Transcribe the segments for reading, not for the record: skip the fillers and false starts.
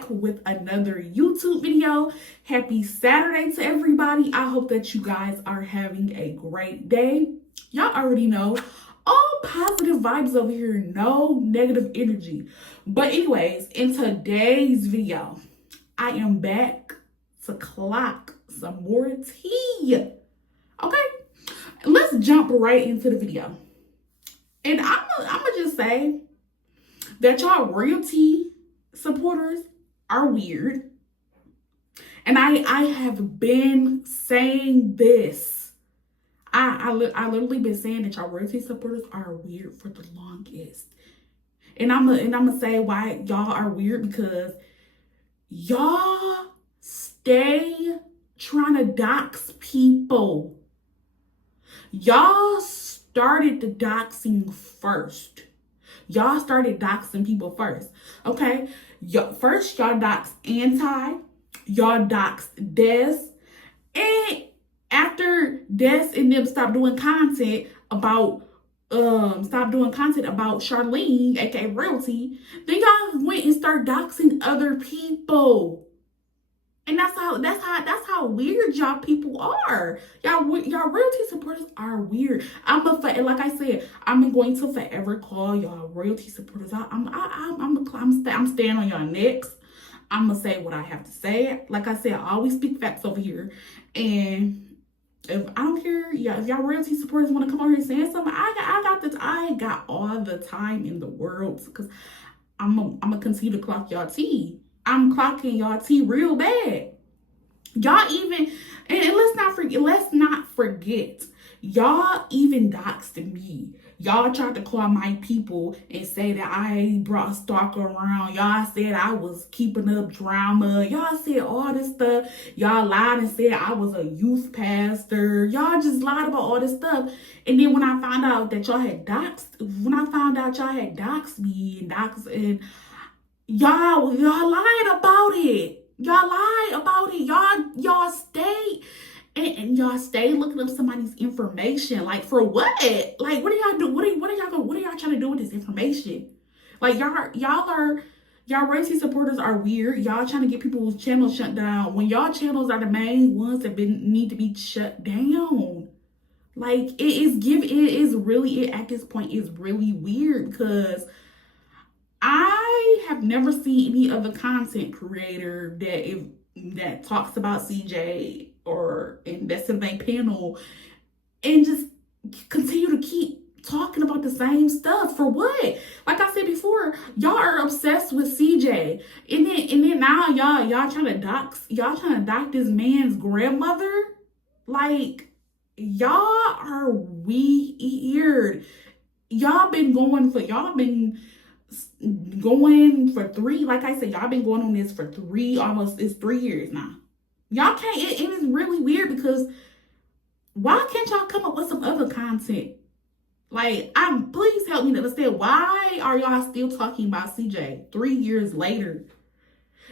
back with another YouTube video. Happy Saturday to everybody. I hope that you guys are having a great day. Y'all already know, all positive vibes over here, no negative energy. But anyways, in today's video, I am back to clock some more tea. Okay, let's jump right into the video. And I'm gonna just say that y'all royalty supporters are weird. And I have been saying this. I literally been saying that y'all royalty supporters are weird for the longest. And I'm gonna say why y'all are weird, because y'all stay trying to dox people. Y'all started the doxing first. Y'all started doxing people first, okay? First, y'all doxed Anti. Y'all doxed Des. And after Des and them stopped doing content about Charlene, aka Royalty, then y'all went and started doxing other people. And that's how weird y'all people are. Y'all royalty supporters are weird. Like I said, I'm going to forever call y'all royalty supporters. I'm staying on y'all necks. I'm gonna say what I have to say. Like I said, I always speak facts over here. And if I don't care, if y'all royalty supporters want to come over here saying something, I got all the time in the world, because I'm gonna continue to clock y'all tea. I'm clocking y'all tea real bad. Y'all even, and let's not forget, y'all even doxed me. Y'all tried to call my people and say that I brought stalker around. Y'all said I was keeping up drama. Y'all said all this stuff. Y'all lied and said I was a youth pastor. Y'all just lied about all this stuff. And then when I found out that y'all had doxed me and y'all lied about it. Y'all stay and y'all stay looking up somebody's information. Like, for what? Like, what are y'all do? What are y'all trying to do with this information? Like, y'all royalty supporters are weird. Y'all trying to get people's channels shut down when y'all channels are the main ones that need to be shut down. Like, at this point is really weird, because I have never seen any other content creator that talks about CJ and that's in the main panel and just continue to keep talking about the same stuff. For what? Like I said before, y'all are obsessed with CJ, and then now y'all trying to dox this man's grandmother. Like, y'all are weird. Y'all been going for 3, like I said, y'all been going on this for it's 3 years now. Y'all can't, it is really weird, because why can't y'all come up with some other content? Like, please help me to understand, why are y'all still talking about CJ 3 years later?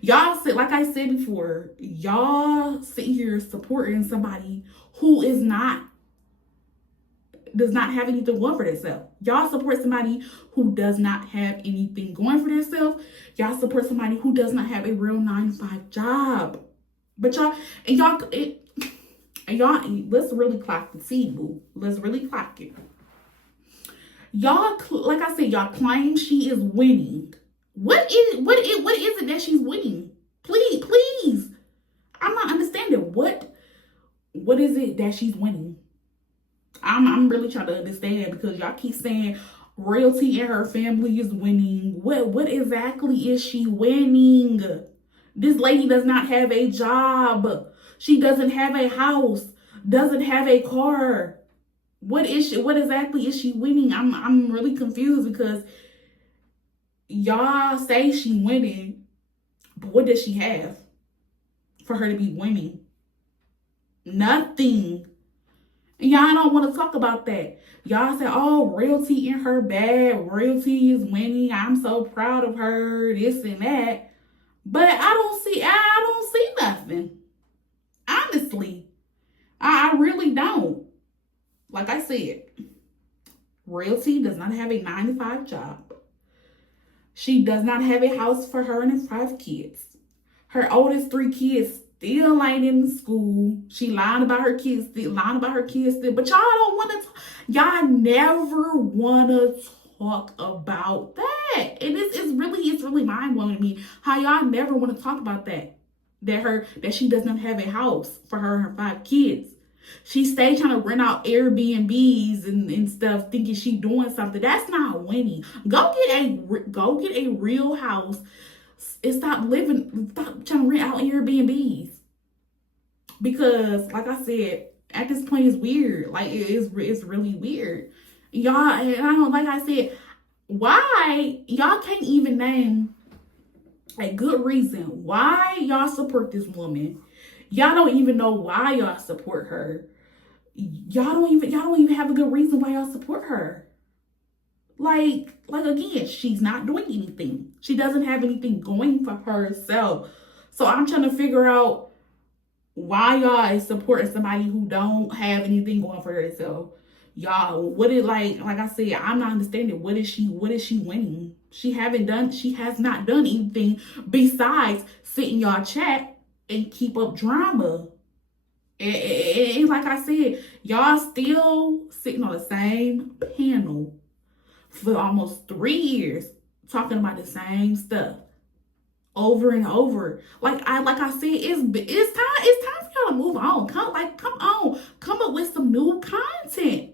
Y'all sit, like I said before, y'all sit here supporting somebody who does not have anything going for themselves. Y'all support somebody who does not have anything going for themselves. Y'all support somebody who does not have a real 9-to-5 job. But let's really clock the tea, boo. Let's really clock it. Y'all, like I said, y'all claim she is winning. What is it that she's winning? Please. I'm not understanding. What is it that she's winning? I'm really trying to understand, because y'all keep saying royalty and her family is winning. What exactly is she winning? This lady does not have a job. She doesn't have a house, doesn't have a car. What exactly is she winning? I'm really confused, because y'all say she winning, but what does she have for her to be winning? Nothing. Y'all don't want to talk about that. Y'all say, oh, royalty in her bag. Royalty is winning. I'm so proud of her, this and that. But I don't see nothing. Honestly, I really don't. Like I said, royalty does not have a 9-to-5 job. She does not have a house for her and her 5 kids. Her oldest 3 kids still ain't in school. She lying about her kids, still lying about her kids still. But y'all don't want to. Y'all never want to talk about that. And it's really mind blowing to me how y'all never want to talk about that. That she doesn't have a house for her and her 5 kids. She stay trying to rent out Airbnbs and stuff, thinking she doing something. That's not winning. Go get a real house and stop trying to rent out Airbnbs. Because, like I said, at this point, it's weird. Like it's really weird. Y'all, and I don't, like I said, why y'all can't even name a good reason why y'all support this woman. Y'all don't even know why y'all support her. Y'all don't even have a good reason why y'all support her. Like again, she's not doing anything. She doesn't have anything going for herself. So I'm trying to figure out why y'all is supporting somebody who don't have anything going for herself. Y'all, what it like I said, I'm not understanding. What is she winning? She has not done anything besides sit in y'all chat and keep up drama. And like I said, y'all still sitting on the same panel for almost 3 years talking about the same stuff over and over. Like I said, it's time for y'all to move on. Come on, come up with some new content.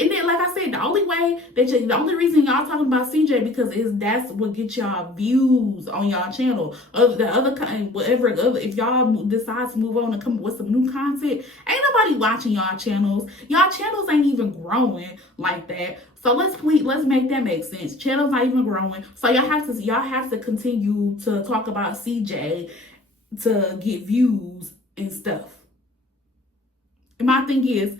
And then, like I said, the only reason y'all talking about CJ because that's what gets y'all views on y'all channel. If y'all decide to move on and come up with some new content, ain't nobody watching y'all channels. Y'all channels ain't even growing like that. So let's make that make sense. Channels not even growing. So y'all have to continue to talk about CJ to get views and stuff. And my thing is,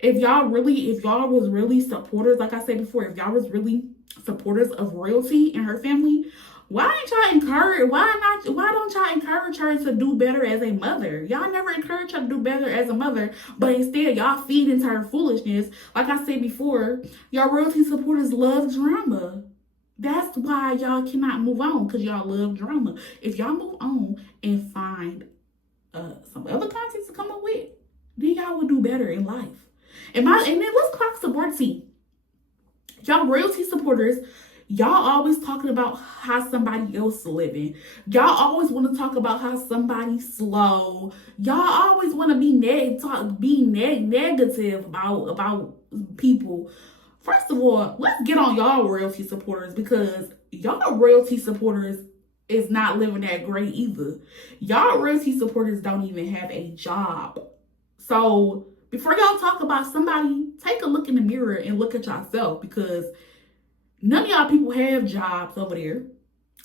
if y'all was really supporters, like I said before, if y'all was really supporters of Royalty and her family, why don't y'all encourage her to do better as a mother? Y'all never encourage her to do better as a mother, but instead y'all feed into her foolishness. Like I said before, y'all Royalty supporters love drama. That's why y'all cannot move on, because y'all love drama. If y'all move on and find some other content to come up with, then y'all will do better in life. And then let's clock some more tea. Y'all Royalty supporters, y'all always talking about how somebody else living. Y'all always want to talk about how somebody's slow. Y'all always want to be negative about people. First of all, let's get on y'all Royalty supporters, because y'all Royalty supporters is not living that great either. Y'all Royalty supporters don't even have a job. So before y'all talk about somebody, take a look in the mirror and look at yourself, because none of y'all people have jobs over there.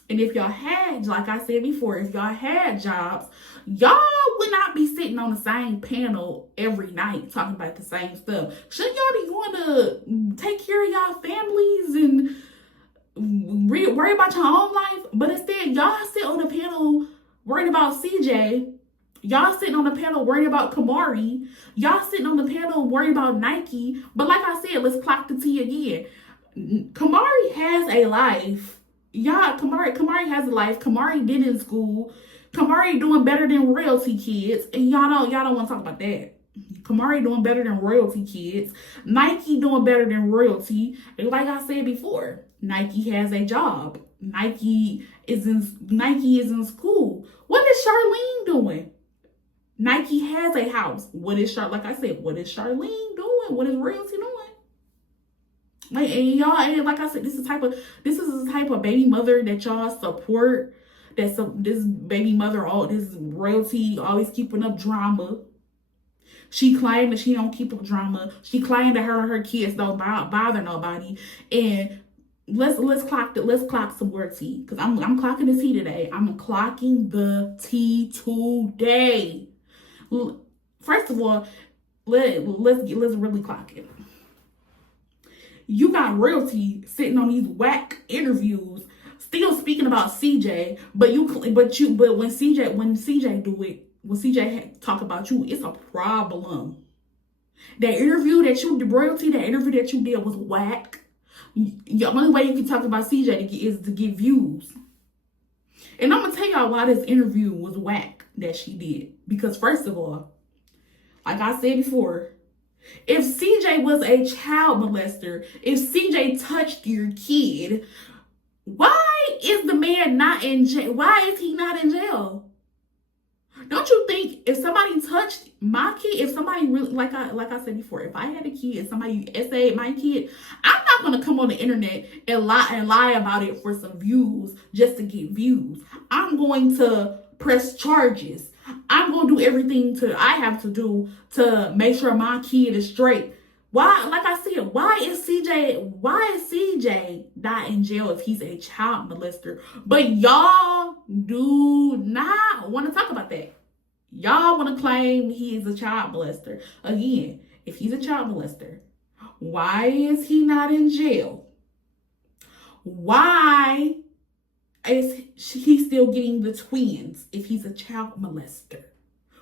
And if y'all had, like I said before, if y'all had jobs, y'all would not be sitting on the same panel every night talking about the same stuff. Shouldn't y'all be going to take care of y'all families and worry about your own life? But instead, y'all sit on the panel worrying about CJ. Y'all sitting on the panel worrying about Kamari. Y'all sitting on the panel worrying about Nike. But like I said, let's clock the tea again. Kamari has a life. Kamari has a life. Kamari did in school. Kamari doing better than Royalty kids. And y'all don't want to talk about that. Kamari doing better than Royalty kids. Nike doing better than Royalty. And like I said before, Nike has a job. Nike is in school. What is Charlene doing? Nike has a house. What is Charlene doing? What is Royalty doing? Like, and y'all, and like I said, this is the type of baby mother that y'all support. This baby mother, this Royalty always keeping up drama. She claimed that she don't keep up drama. She claimed that her and her kids don't bother nobody. And let's clock some more tea, because I'm clocking the tea today. I'm clocking the tea today. First of all, let's really clock it. You got Royalty sitting on these whack interviews, still speaking about CJ, but when CJ talk about you, it's a problem. That interview that you did was whack. The only way you can talk about CJ is to get views. And I'm going to tell y'all why this interview was whack that she did. Because first of all, like I said before, if CJ was a child molester, if CJ touched your kid, why is the man not in jail? Why is he not in jail? Don't you think if somebody touched my kid, if somebody really, like I said before, if I had a kid and somebody essayed my kid, I'm not gonna come on the internet and lie about it for some views just to get views. I'm going to press charges. I'm gonna do everything I have to do to make sure my kid is straight. Why, like I said, why is CJ not in jail if he's a child molester? But y'all do not want to talk about that. Y'all want to claim he is a child molester. Again, if he's a child molester, why is he not in jail? Why is he still getting the twins if he's a child molester?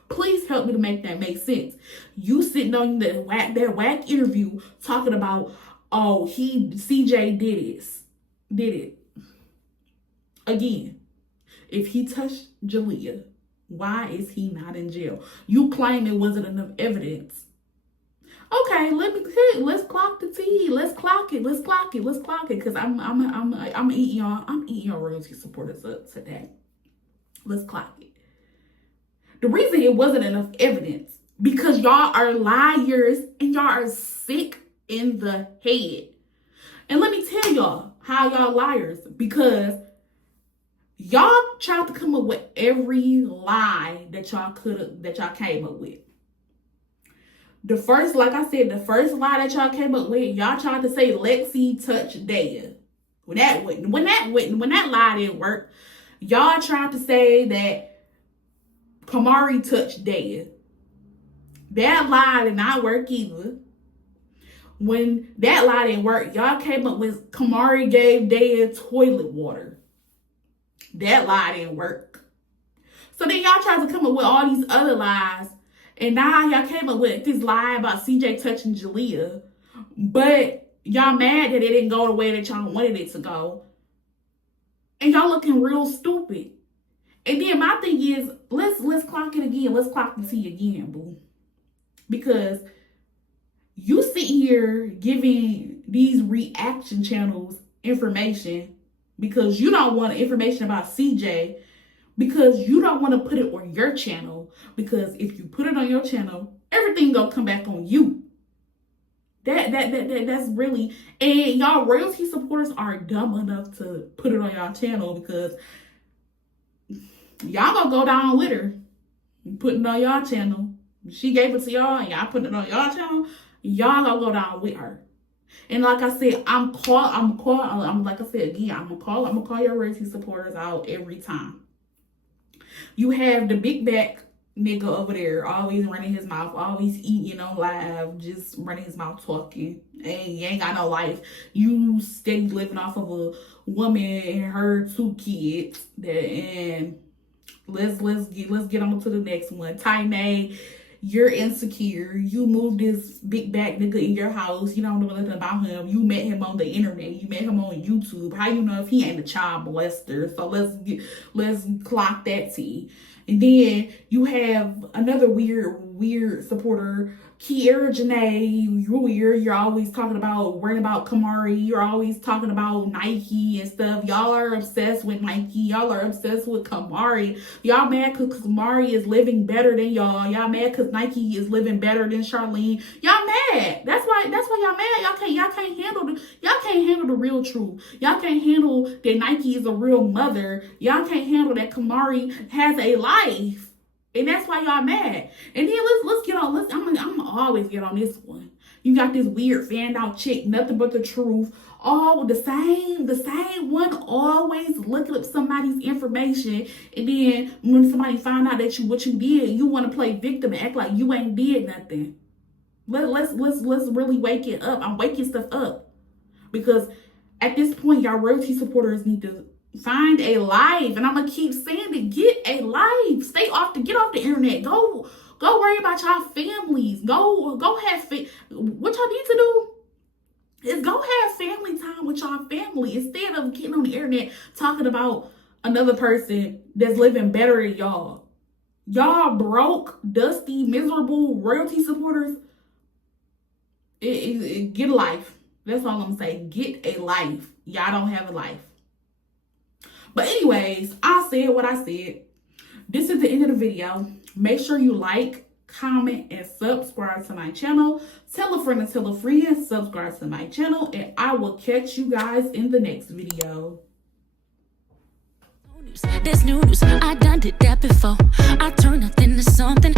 Please help me to make that make sense. You sitting on that whack interview talking about, oh, CJ did it. Again, if he touched Jalea, why is he not in jail? You claim it wasn't enough evidence. Okay, let's clock the tea. Let's clock it. Because I'm eating your royalty supporters up today. Let's clock it. The reason it wasn't enough evidence, because y'all are liars and y'all are sick in the head. And let me tell y'all how y'all liars, because y'all tried to come up with every lie that y'all came up with. The first lie that y'all came up with, y'all tried to say Lexi touched Daya. When that lie didn't work, y'all tried to say that Kamari touched Daya. That lie did not work either. When that lie didn't work, y'all came up with Kamari gave Daya toilet water. That lie didn't work. So then y'all tried to come up with all these other lies. And now y'all came up with this lie about CJ touching Jalea. But y'all mad that it didn't go the way that y'all wanted it to go. And y'all looking real stupid. And then my thing is, let's clock it again. Let's clock the tea again, boo. Because you sit here giving these reaction channels information because you don't want information about CJ, because you don't want to put it on your channel, because if you put it on your channel, everything gonna come back on you. That's really, and y'all royalty supporters are dumb enough to put it on y'all channel because y'all gonna go down with her. Putting it on y'all channel. She gave it to y'all and y'all putting it on y'all channel. Y'all gonna go down with her. And like I said, I'm gonna call your royalty supporters out every time. You have the big back nigga over there always running his mouth, always eating on live, just running his mouth talking. And he ain't got no life. You steady living off of a woman and her 2 kids. And let's get on to the next one. Tiny, you're insecure. You moved this big back nigga in your house. You don't know nothing about him. You met him on the internet. You met him on YouTube. How you know if he ain't a child molester? So let's clock that tea. And then you have another weird supporter, Kiera Janae. You're weird. You're always talking about worrying about Kamari. You're always talking about Nike and stuff. Y'all are obsessed with Nike. Y'all are obsessed with Kamari. Y'all mad because Kamari is living better than y'all. Y'all mad because Nike is living better than Charlene. Y'all mad. That's why y'all mad. Y'all can't handle the real truth. Y'all can't handle that Nike is a real mother. Y'all can't handle that Kamari has a life. And that's why y'all mad. And then let's get on. I'm gonna always get on this one. You got this weird fanned out chick, nothing but the truth. All the same one, always looking up somebody's information. And then when somebody find out that what you did, you want to play victim and act like you ain't did nothing. Let's really wake it up. I'm waking stuff up. Because at this point, y'all royalty supporters need to find a life. And I'm gonna keep saying it. Get a life. Get off the internet. Go worry about y'all families. Go have what y'all need to do is go have family time with y'all family instead of getting on the internet talking about another person that's living better than y'all. Y'all broke, dusty, miserable royalty supporters. Get a life. That's all I'm saying. Get a life. Y'all don't have a life. But anyways, I said what I said. This is the end of the video. Make sure you like, comment, and subscribe to my channel. Tell a friend and tell a friend. Subscribe to my channel. And I will catch you guys in the next video. There's new news, I done did that before. I turn nothing to something.